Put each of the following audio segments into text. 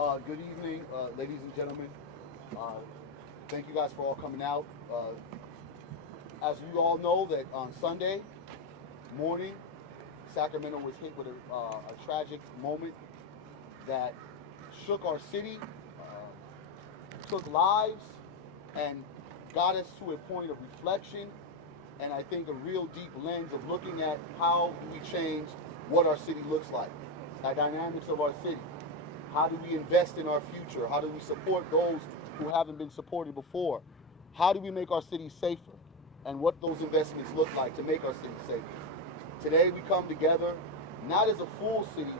Good evening, ladies and gentlemen. Uh, Thank you guys for all coming out. As you all know, that on Sunday morning, Sacramento was hit with a tragic moment that shook our city, took lives, and got us to a point of reflection, and I think a real deep lens of looking at how do we change what our city looks like, the dynamics of our city. How do we invest in our future? How do we support those who haven't been supported before? How do we make our city safer? And what those investments look like to make our city safer. Today we come together, not as a full city,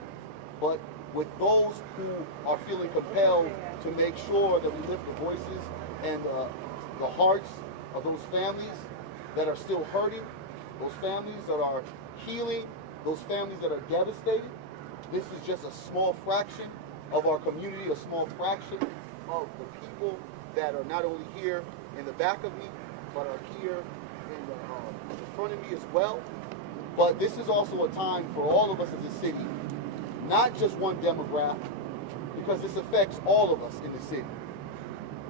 but with those who are feeling compelled to make sure that we lift the voices and the hearts of those families that are still hurting, those families that are healing, those families that are devastated. This is just a small fraction of our community, a small fraction of the people that are not only here in the back of me, but are here in front of me as well. But this is also a time for all of us as a city, not just one demographic, because this affects all of us in the city.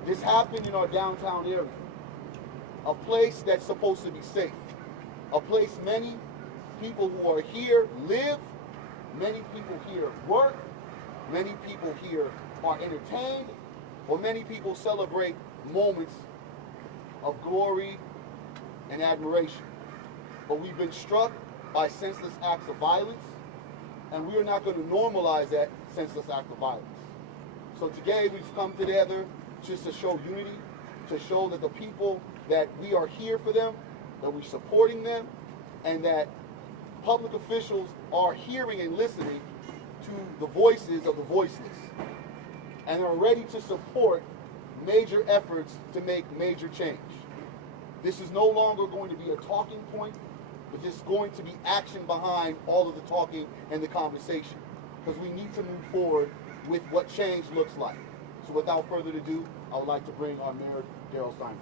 This happened in our downtown area, a place that's supposed to be safe, a place many people who are here live, many people here work, many people here are entertained, or many people celebrate moments of glory and admiration. But we've been struck by senseless acts of violence, and we are not going to normalize that senseless act of violence. So today we've come together just to show unity, to show that the people, that we are here for them, that we're supporting them, and that public officials are hearing and listening to the voices of the voiceless and are ready to support major efforts to make major change. This is no longer going to be a talking point, but just going to be action behind all of the talking and the conversation, because we need to move forward with what change looks like. So without further ado, I would like to bring our Mayor, Darrell Steinberg.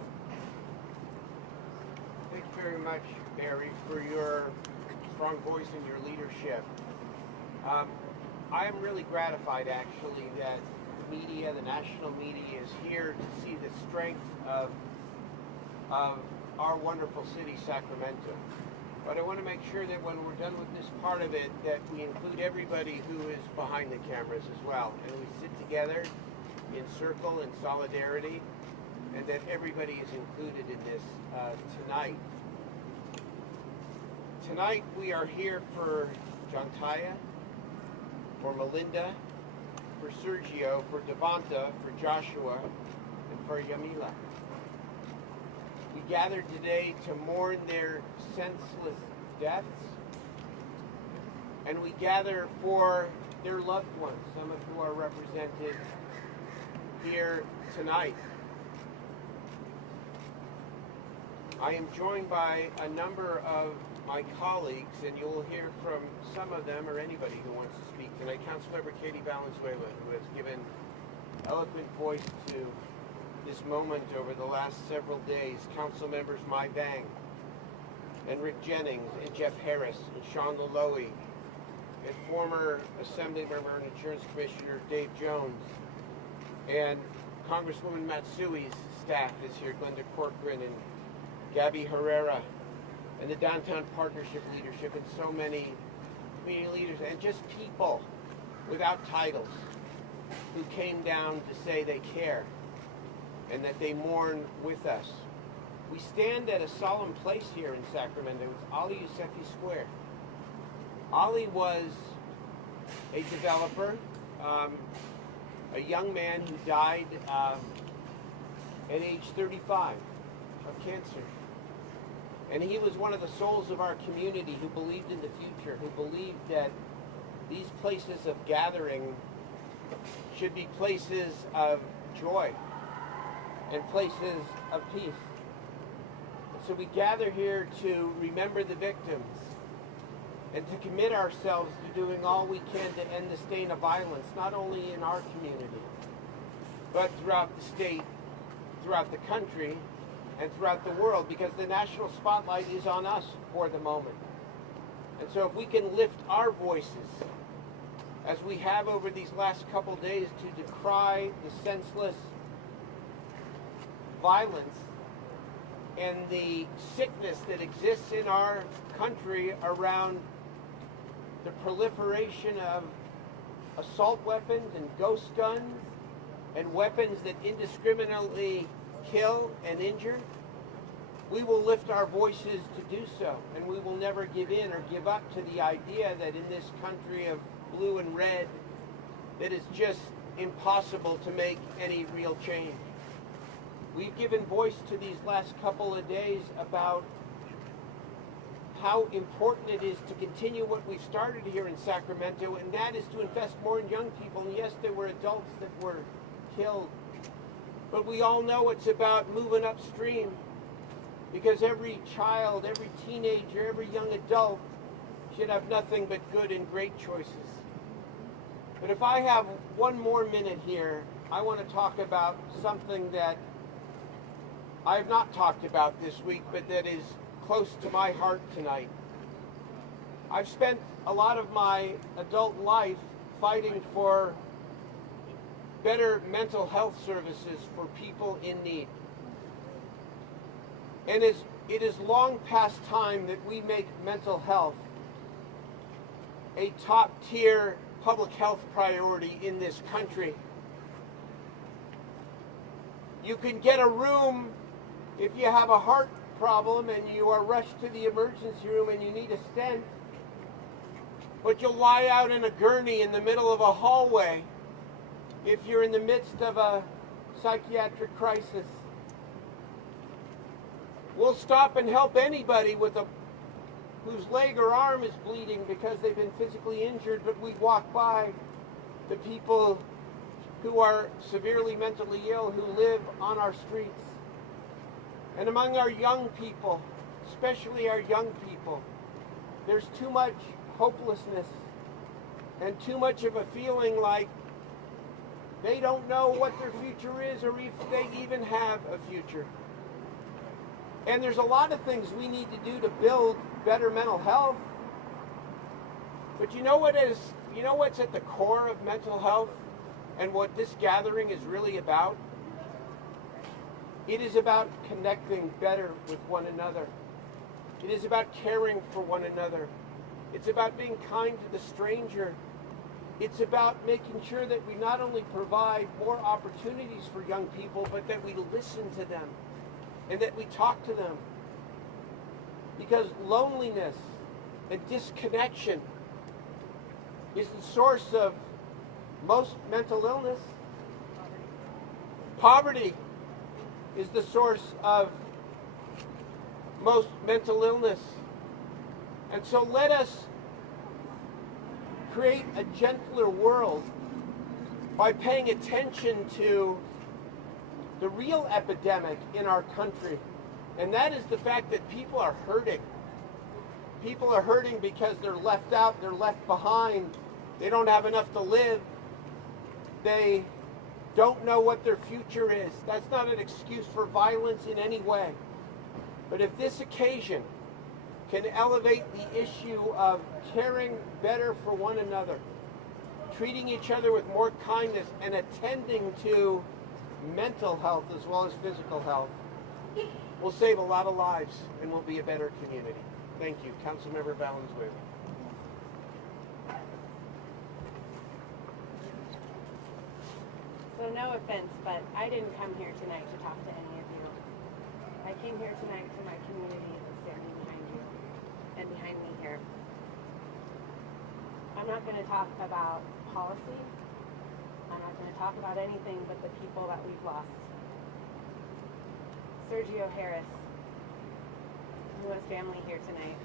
Thank you very much, Barry, for your strong voice and your leadership. I am really gratified, actually, that the media, the national media, is here to see the strength of our wonderful city, Sacramento. But I want to make sure that when we're done with this part of it, that we include everybody who is behind the cameras as well, and we sit together in circle, in solidarity, and that everybody is included in this tonight. Tonight we are here for John Taya, for Melinda, for Sergio, for Devonta, for Joshua, and for Yamila. We gathered today to mourn their senseless deaths, and we gather for their loved ones, some of who are represented here tonight. I am joined by a number of my colleagues, and you'll hear from some of them or anybody who wants to speak tonight. Councilmember Katie Valenzuela, who has given eloquent voice to this moment over the last several days. Council members Mai Bang, and Rick Jennings, and Jeff Harris, and Sean Laloe, and former Assembly member and Insurance Commissioner Dave Jones, and Congresswoman Matsui's staff is here, Glenda Corcoran and Gabby Herrera, and the Downtown Partnership leadership, and so many community leaders, and just people without titles who came down to say they care and that they mourn with us. We stand at a solemn place here in Sacramento. It's Ali Yousefi Square. Ali was a developer, a young man who died at age 35 of cancer. And he was one of the souls of our community who believed in the future, who believed that these places of gathering should be places of joy and places of peace. So we gather here to remember the victims and to commit ourselves to doing all we can to end the stain of violence, not only in our community, but throughout the state, throughout the country, and throughout the world, because the national spotlight is on us for the moment. And so if we can lift our voices as we have over these last couple days, to decry the senseless violence and the sickness that exists in our country around the proliferation of assault weapons and ghost guns and weapons that indiscriminately kill and injure. We will lift our voices to do so, and we will never give in or give up to the idea that in this country of blue and red, that it's just impossible to make any real change. We've given voice to these last couple of days about how important it is to continue what we've started here in Sacramento, and that is to invest more in young people. And yes, there were adults that were killed, but we all know it's about moving upstream, because every child, every teenager, every young adult should have nothing but good and great choices. But if I have one more minute here, I want to talk about something that I have not talked about this week, but that is close to my heart tonight. I've spent a lot of my adult life fighting for better mental health services for people in need. And it is long past time that we make mental health a top-tier public health priority in this country. You can get a room if you have a heart problem and you are rushed to the emergency room and you need a stent, but you'll lie out in a gurney in the middle of a hallway if you're in the midst of a psychiatric crisis. We'll stop and help anybody whose leg or arm is bleeding because they've been physically injured, but we walk by the people who are severely mentally ill who live on our streets. And among our young people, especially our young people, there's too much hopelessness and too much of a feeling like they don't know what their future is or if they even have a future. And there's a lot of things we need to do to build better mental health. But you know what's at the core of mental health and what this gathering is really about? It is about connecting better with one another. It is about caring for one another. It's about being kind to the stranger. It's about making sure that we not only provide more opportunities for young people, but that we listen to them and that we talk to them. Because loneliness and disconnection is the source of most mental illness. Poverty is the source of most mental illness. And so let us create a gentler world by paying attention to the real epidemic in our country. And that is the fact that people are hurting. People are hurting because they're left out, they're left behind, they don't have enough to live, they don't know what their future is. That's not an excuse for violence in any way. But if this occasion can elevate the issue of caring better for one another, treating each other with more kindness, and attending to mental health as well as physical health, we'll save a lot of lives and we'll be a better community. Thank you. Councilmember Valenzuela. So no offense, but I didn't come here tonight to talk to any of you. I came here tonight for my community that's standing behind you and behind me here. I'm not going to talk about policy. I'm not going to talk about anything but the people that we've lost. Sergio Harris, who has family here tonight.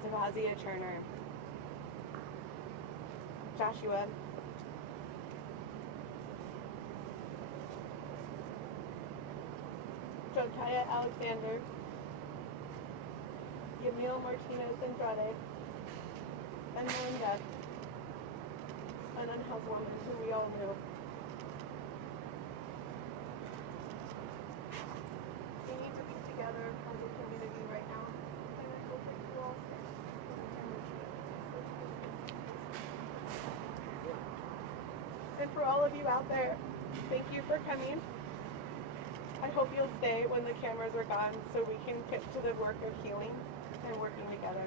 Devazia Turner. Joshua. Josiah Alexander, Yamil Martinez Andrade, and Melinda, an unhoused woman who we all knew. We need to be together as a community right now, and I hope that you all stay. And for all of you out there, thank you for coming. I hope you'll stay when the cameras are gone so we can get to the work of healing and working together.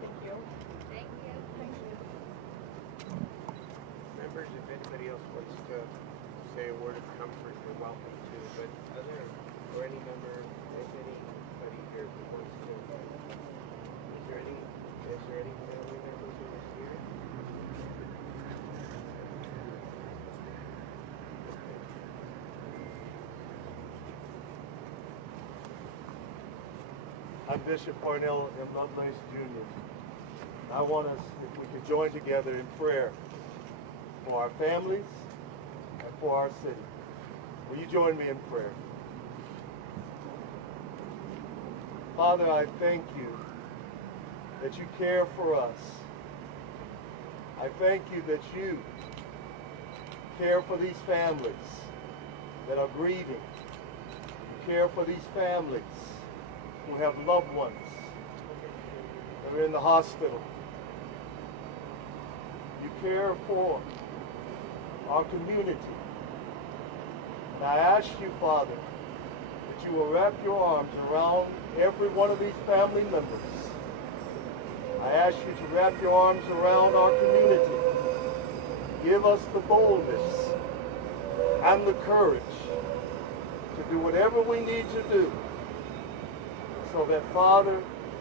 Thank you. Thank you. Thank you. Members, if anybody else wants to say a word of comfort, you're welcome to. But other, or any member, if anybody here who wants to, is there any family members who are here? I'm Bishop Parnell M. Lovelace Jr. I want us, if we could join together in prayer for our families and for our city. Will you join me in prayer? Father, I thank you that you care for us. I thank you that you care for these families that are grieving. You care for these families who have loved ones that are in the hospital. You care for our community. And I ask you, Father, that you will wrap your arms around every one of these family members. I ask you to wrap your arms around our community. Give us the boldness and the courage to do whatever we need to do so that, Father,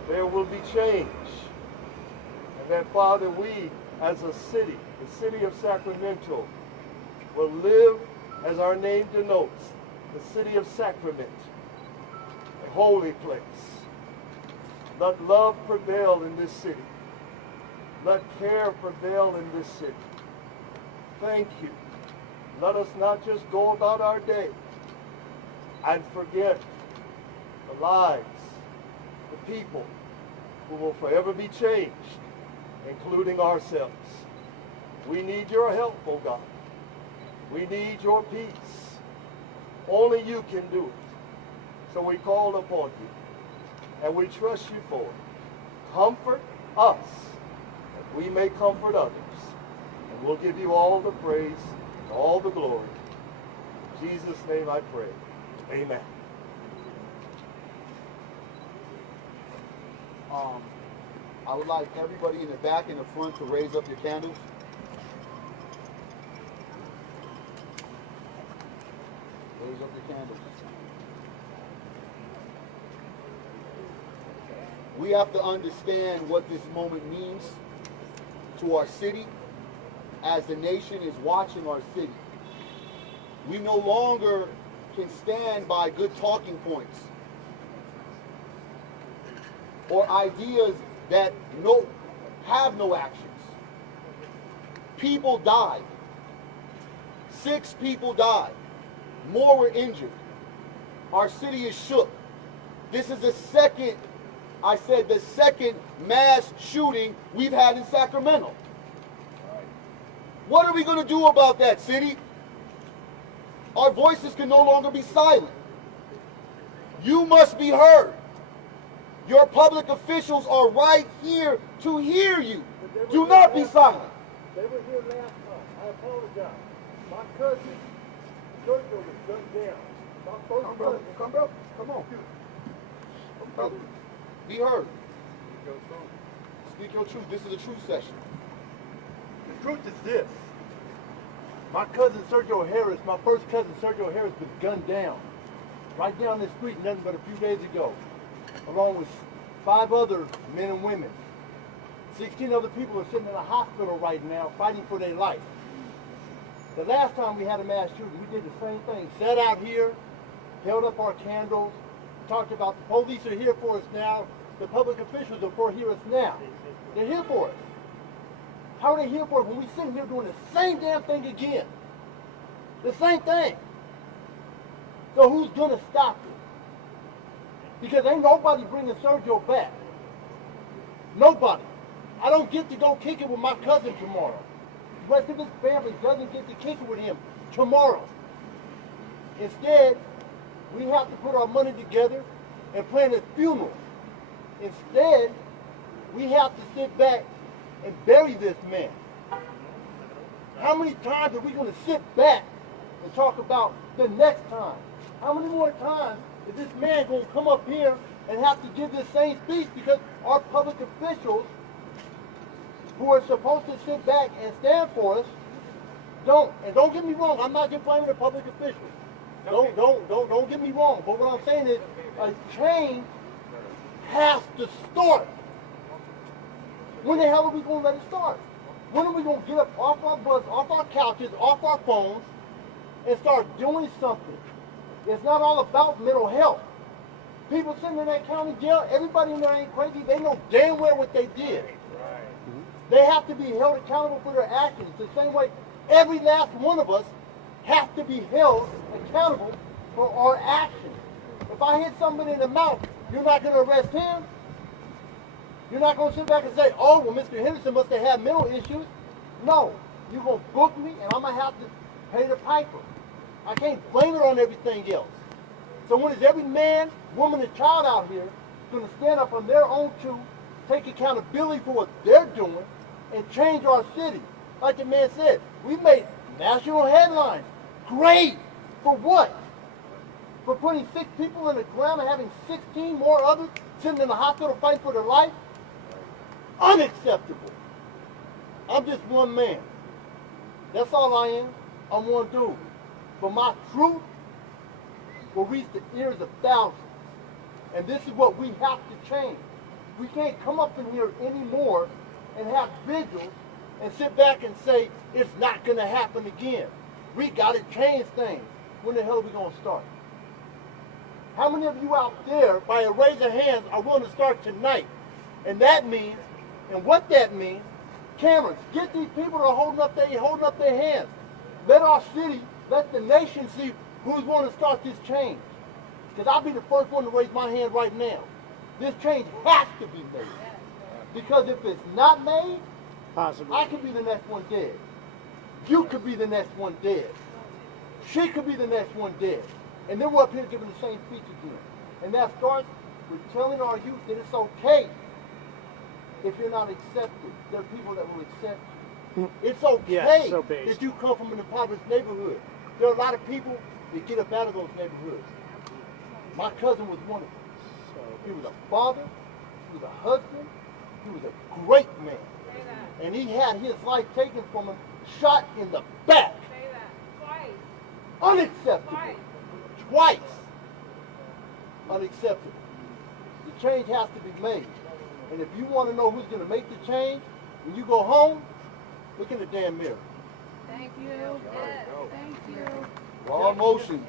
there will be change. And that, Father, we as a city, the city of Sacramento, will live as our name denotes, the city of Sacrament, a holy place. Let love prevail in this city. Let care prevail in this city. Thank you. Let us not just go about our day and forget the lives, the people who will forever be changed, including ourselves. We need your help, oh God. We need your peace. Only you can do it. So we call upon you, and we trust you for it. Comfort us, that we may comfort others. And we'll give you all the praise and all the glory. In Jesus' name I pray. Amen. I would like everybody in the back and the front to raise up your candles. Raise up your candles. We have to understand what this moment means to our city as the nation is watching our city. We no longer can stand by good talking points or ideas that have no actions. People died. 6 people died. More were injured. Our city is shook. This is the second mass shooting we've had in Sacramento. What are we going to do about that, city? Our voices can no longer be silent. You must be heard. Your public officials are right here to hear you. Do not be silent. They were here last time. I apologize. My cousin, Sergio, was gunned down. My first Come, brother. cousin. Come, bro. Come on. Come, brother. Be heard. Speak your truth. This is a truth session. The truth is this. My cousin Sergio Harris, my first cousin Sergio Harris was gunned down. Right down the street, nothing but a few days ago. Along with 5 other men and women. 16 other people are sitting in a hospital right now fighting for their life. The last time we had a mass shooting, we did the same thing. Sat out here, held up our candles, talked about the police are here for us now, the public officials are for us now. They're here for us. How are they here for us when we sitting here doing the same damn thing again? The same thing. So who's gonna stop it? Because ain't nobody bringing Sergio back. Nobody. I don't get to go kick it with my cousin tomorrow. The rest of his family doesn't get to kick it with him tomorrow. Instead, we have to put our money together and plan his funeral. Instead, we have to sit back and bury this man. how many times are we going to sit back and talk about the next time? How many more times is this man going to come up here and have to give this same speech because our public officials who are supposed to sit back and stand for us don't? And don't get me wrong, I'm not just blaming the public officials. Don't get me wrong. But what I'm saying is a change has to start. When the hell are we going to let it start? When are we going to get up off our butts, off our couches, off our phones, and start doing something? It's not all about mental health. People sitting in that county jail, everybody in there ain't crazy. They know damn well what they did. They have to be held accountable for their actions. The same way every last one of us have to be held accountable for our actions. If I hit somebody in the mouth, you're not going to arrest him. You're not going to sit back and say, oh, well, Mr. Henderson must have had mental issues. No. You're going to book me, and I'm going to have to pay the piper. I can't blame it on everything else. So when is every man, woman, and child out here going to stand up on their own truth, take accountability for what they're doing, and change our city? Like the man said, we made national headlines. Great! For what? For putting 6 people in the ground and having 16 more others sitting in the hospital fighting for their life? Unacceptable. I'm just one man. That's all I am. I'm one dude. But my truth will reach the ears of thousands. And this is what we have to change. We can't come up in here anymore and have vigils and sit back and say it's not going to happen again. We got to change things. When the hell are we going to start? How many of you out there, by a raise of hands, are willing to start tonight? And that means, and what that means, cameras, get these people that are holding up their hands. Let our city, let the nation see who's going to start this change. Because I'll be the first one to raise my hand right now. This change has to be made. Because if it's not made, I could be the next one dead. You could be the next one dead. She could be the next one dead. And then we're up here giving the same speech again. And that starts with telling our youth that it's okay if you're not accepted. There are people that will accept you. It's okay that you come from an impoverished neighborhood. There are a lot of people that get up out of those neighborhoods. My cousin was one of them. He was a father, he was a husband, he was a great man. And he had his life taken from him, shot in the back. Twice. Unacceptable. Twice. Unacceptable. The change has to be made. And if you want to know who's going to make the change, when you go home, look in the damn mirror. Thank you. Yes. Thank you. Raw emotions.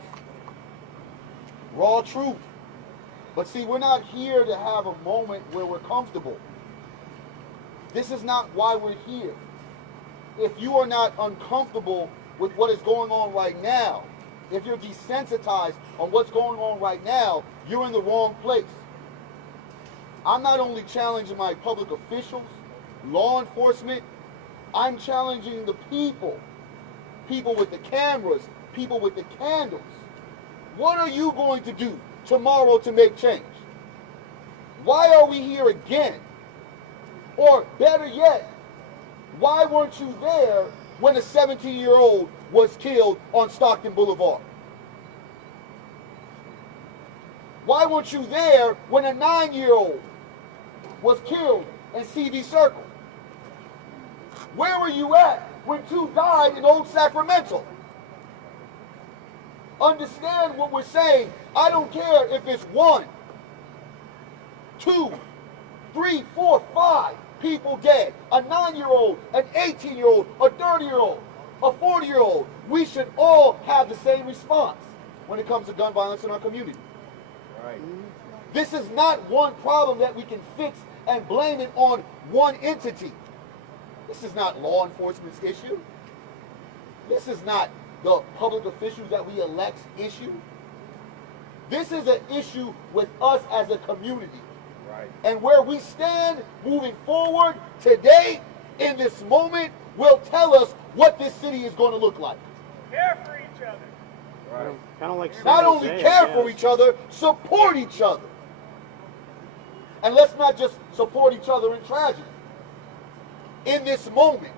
Raw truth. But see, we're not here to have a moment where we're comfortable. This is not why we're here. If you are not uncomfortable with what is going on right now, if you're desensitized on what's going on right now, you're in the wrong place. I'm not only challenging my public officials, law enforcement, I'm challenging the people. People with the cameras, people with the candles. What are you going to do tomorrow to make change? Why are we here again? Or better yet, why weren't you there when a 17-year-old was killed on Stockton Boulevard? Why weren't you there when a 9-year-old was killed in CV Circle? Where were you at when 2 died in Old Sacramento? Understand what we're saying. I don't care if it's 1, 2, 3, 4, 5 people dead. A 9-year-old, an 18-year-old, a 30-year-old, a 40-year-old. We should all have the same response when it comes to gun violence in our community. Right. This is not one problem that we can fix and blame it on one entity. This is not law enforcement's issue. This is not the public officials that we elect's issue. This is an issue with us as a community. Right. And where we stand moving forward today, in this moment, will tell us what this city is going to look like. Care for each other. Right. Kind of like Not only care for each other, support each other. And let's not just support each other in tragedy. In this moment,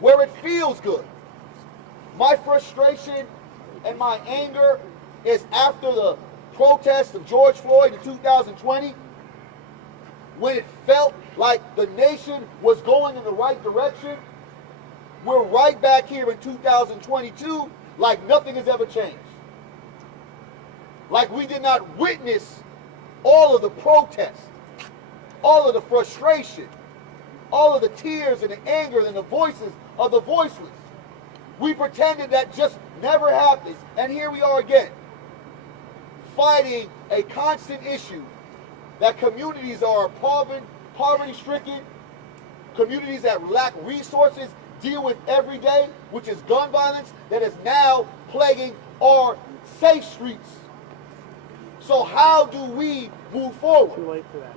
where it feels good, My frustration and my anger is after the protest of George Floyd in 2020, when it felt like the nation was going in the right direction. We're right back here in 2022 like nothing has ever changed. Like we did not witness all of the protests, all of the frustration, all of the tears and the anger and the voices of the voiceless. We pretended that just never happened. And here we are again, fighting a constant issue that communities are poverty-stricken, communities that lack resources deal with every day, which is gun violence that is now plaguing our safe streets. So how do we move forward? Too late for that.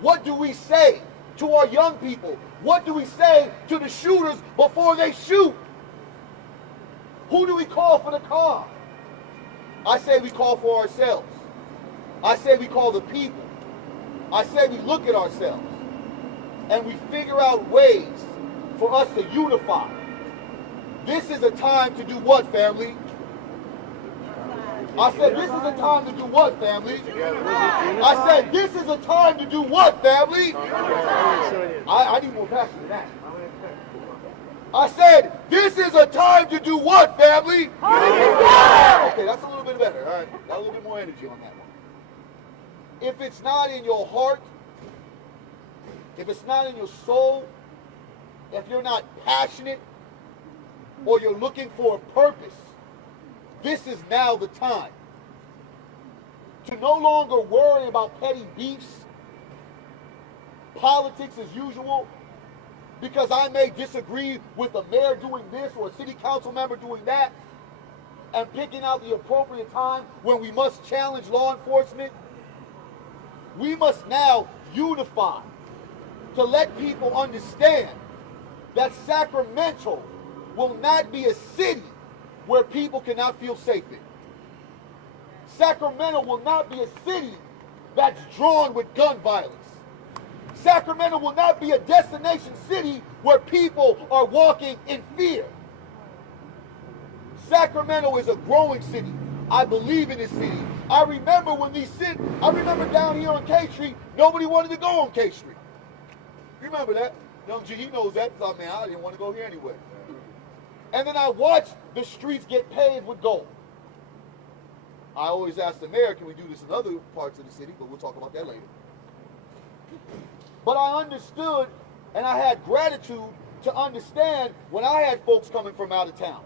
What do we say to our young people? What do we say to the shooters before they shoot? Who do we call for the calm? I say we call for ourselves. I say we call the people. I say we look at ourselves and we figure out ways for us to unify. This is a time to do what, family? I said this is a time to do what, family? I said this is a time to do what, family? I need more passion than that. I said this is a time to do what, family? Okay, that's a little bit better. All right, got a little bit more energy on that one. If it's not in your heart, if it's not in your soul, if you're not passionate, or you're looking for a purpose, this is now the time to no longer worry about petty beefs, politics as usual, because I may disagree with the mayor doing this or a city council member doing that, and picking out the appropriate time when we must challenge law enforcement. We must now unify to let people understand that Sacramento will not be a city where people cannot feel safe in. Sacramento will not be a city that's drawn with gun violence. Sacramento will not be a destination city where people are walking in fear. Sacramento is a growing city. I believe in this city. I remember down here on K Street, nobody wanted to go on K Street. You remember that? Young G, he knows that. I mean, I didn't want to go here anyway. And then I watched the streets get paved with gold. I always ask the mayor, can we do this in other parts of the city? But we'll talk about that later. But I understood and I had gratitude to understand when I had folks coming from out of town.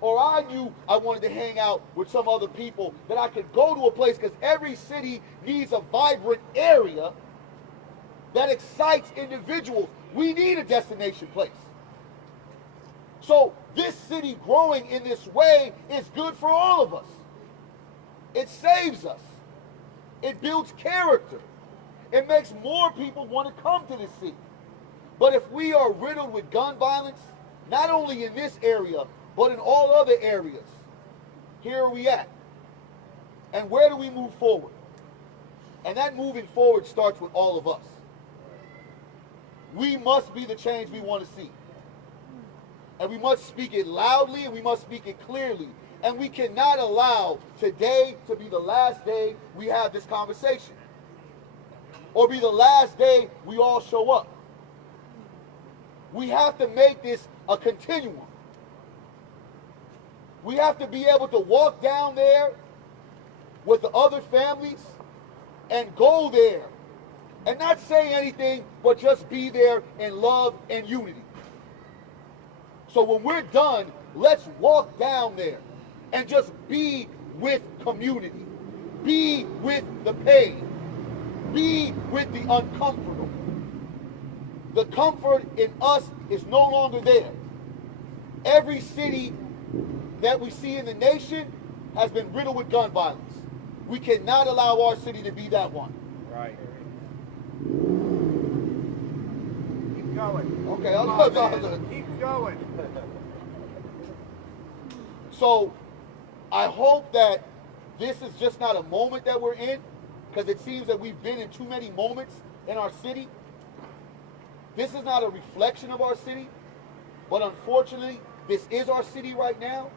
Or I knew I wanted to hang out with some other people, that I could go to a place, because every city needs a vibrant area that excites individuals. We need a destination place. So this city growing in this way is good for all of us. It saves us. It builds character. It makes more people want to come to this city. But if we are riddled with gun violence, not only in this area, but in all other areas, here are we at. And where do we move forward? And that moving forward starts with all of us. We must be the change we want to see. And we must speak it loudly, and we must speak it clearly. And we cannot allow today to be the last day we have this conversation, or be the last day we all show up. We have to make this a continuum. We have to be able to walk down there with the other families and go there and not say anything, but just be there in love and unity. So when we're done, let's walk down there and just be with community. Be with the pain. Be with the uncomfortable. The comfort in us is no longer there. Every city that we see in the nation has been riddled with gun violence. We cannot allow our city to be that one. Right. Keep going. Okay, I'll keep going. So I hope that this is just not a moment that we're in, because it seems that we've been in too many moments in our city. This is not a reflection of our city, but unfortunately, This is our city right now,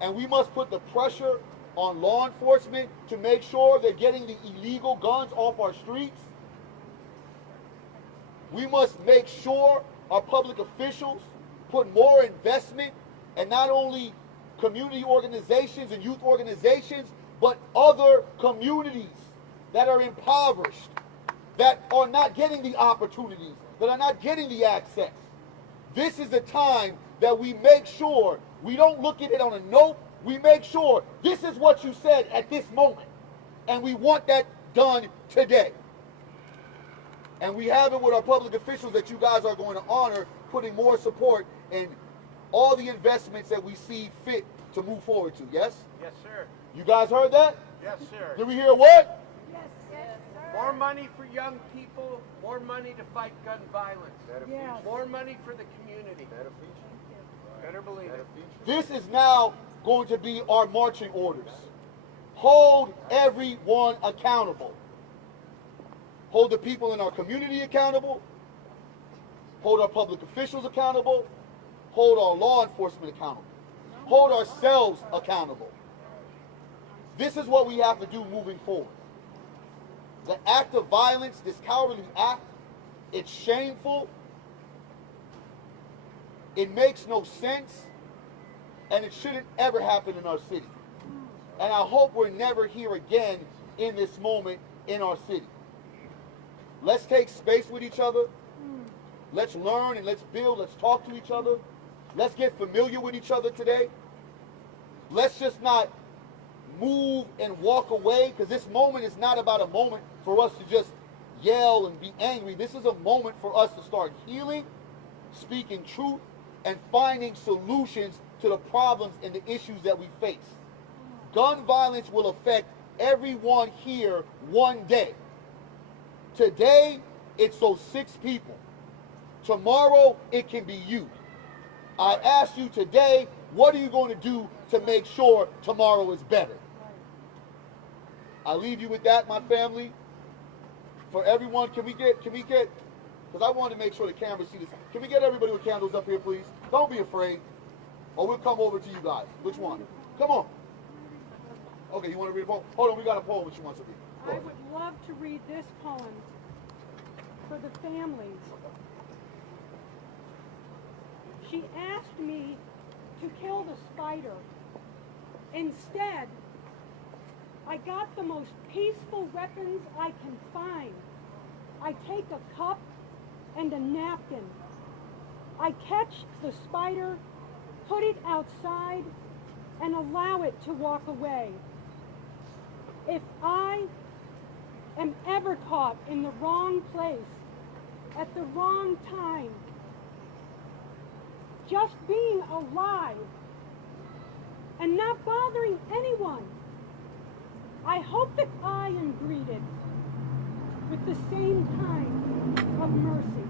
and we must put the pressure on law enforcement to make sure they're getting the illegal guns off our streets. We must make sure our public officials put more investment in not only community organizations and youth organizations, but other communities that are impoverished, that are not getting the opportunities, that are not getting the access. This is the time that we make sure we don't look at it on a note. We make sure this is what you said at this moment, and we want that done today. And we have it with our public officials that you guys are going to honor, putting more support in all the investments that we see fit to move forward to. Yes? Yes, sir. You guys heard that? Yes, sir. Did we hear what? Yes, sir. More money for young people, more money to fight gun violence. Yes. More money for the community. Better believe it. This is now going to be our marching orders. Hold everyone accountable. Hold the people in our community accountable. Hold our public officials accountable. Hold our law enforcement accountable. Hold ourselves accountable. This is what we have to do moving forward. The act of violence, this cowardly act, it's shameful. It makes no sense. And it shouldn't ever happen in our city. And I hope we're never here again in this moment in our city. Let's take space with each other. Let's learn and let's build. Let's talk to each other. Let's get familiar with each other today. Let's just not move and walk away, because this moment is not about a moment for us to just yell and be angry. This is a moment for us to start healing, speaking truth, and finding solutions to the problems and the issues that we face. Gun violence will affect everyone here one day. Today, it's those 6 people. Tomorrow, it can be you. I ask you today, what are you going to do to make sure tomorrow is better? I leave you with that, my family. For everyone, can we get, because I want to make sure the cameras see this. Can we get everybody with candles up here, please? Don't be afraid. Or we'll come over to you guys. Which one? Come on. Okay, you want to read a poem? Hold on, we got a poem which she wants to read. Go I ahead. would love to read this poem for the families. She asked me to kill the spider. Instead, I got the most peaceful weapons I can find. I take a cup and a napkin. I catch the spider, put it outside, and allow it to walk away. If I am ever caught in the wrong place, at the wrong time, just being alive and not bothering anyone, I hope that I am greeted with the same kind of mercy.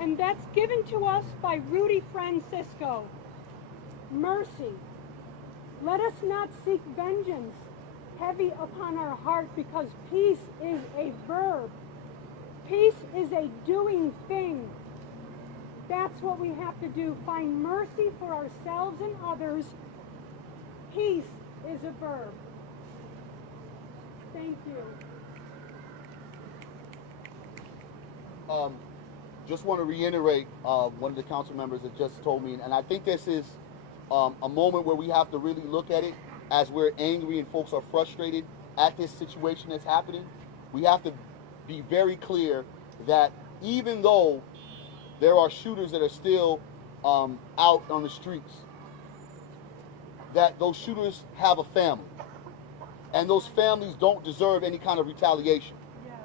And that's given to us by Rudy Francisco. Mercy. Let us not seek vengeance heavy upon our heart, because peace is a verb. Peace is a doing thing. That's what we have to do. Find mercy for ourselves and others. Peace is a verb. Thank you. Just want to reiterate one of the council members that just told me, and I think this is a moment where we have to really look at it as we're angry and folks are frustrated at this situation that's happening. We have to be very clear that even though there are shooters that are still out on the streets, that those shooters have a family, and those families don't deserve any kind of retaliation. Yes.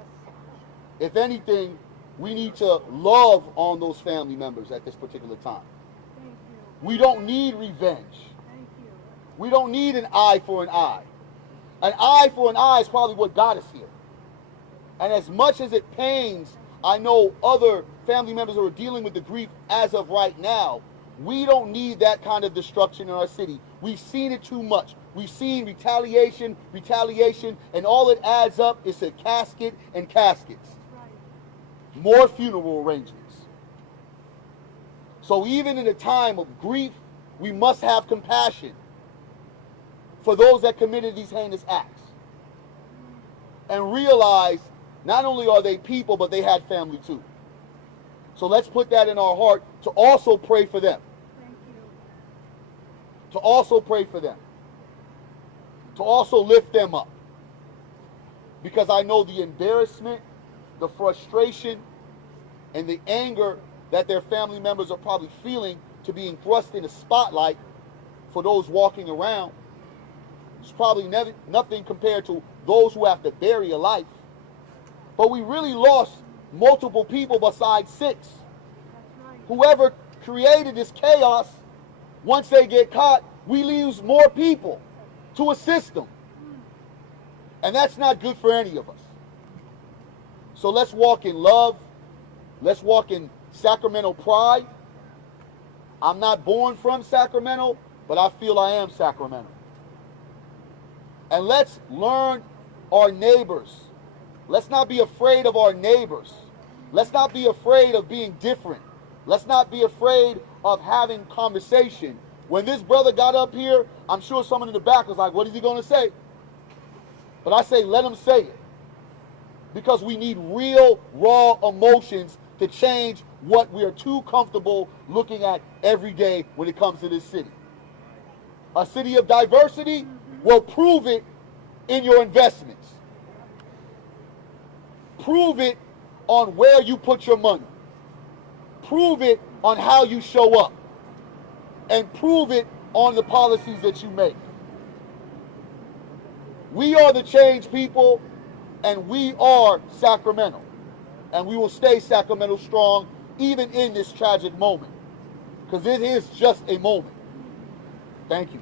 If anything, we need to love on those family members at this particular time. Thank you. We don't need revenge. Thank you. We don't need an eye for an eye. An eye for an eye is probably what got us here. And as much as it pains, I know other family members who are dealing with the grief as of right now, we don't need that kind of destruction in our city. We've seen it too much. We've seen retaliation, and all it adds up is a casket and caskets. Right. More funeral arrangements. So even in a time of grief, we must have compassion for those that committed these heinous acts. And realize not only are they people, but they had family too. So let's put that in our heart to also pray for them. Thank you. To also pray for them. To also lift them up. Because I know the embarrassment, the frustration, and the anger that their family members are probably feeling to being thrust in the spotlight for those walking around. It's probably nothing compared to those who have to bury a life. But we really lost multiple people besides 6. That's right. Whoever created this chaos, once they get caught, we lose more people to assist them. And that's not good for any of us. So let's walk in love. Let's walk in Sacramento pride. I'm not born from Sacramento, but I feel I am Sacramento. And let's learn our neighbors. Let's not be afraid of our neighbors. Let's not be afraid of being different. Let's not be afraid of having conversation. When this brother got up here, I'm sure someone in the back was like, what is he going to say? But I say, let him say it. Because we need real, raw emotions to change what we are too comfortable looking at every day when it comes to this city. A city of diversity will prove it in your investments. Prove it on where you put your money. Prove it on how you show up. And prove it on the policies that you make. We are the change people, and we are Sacramento. And we will stay Sacramento strong even in this tragic moment. Because it is just a moment. Thank you.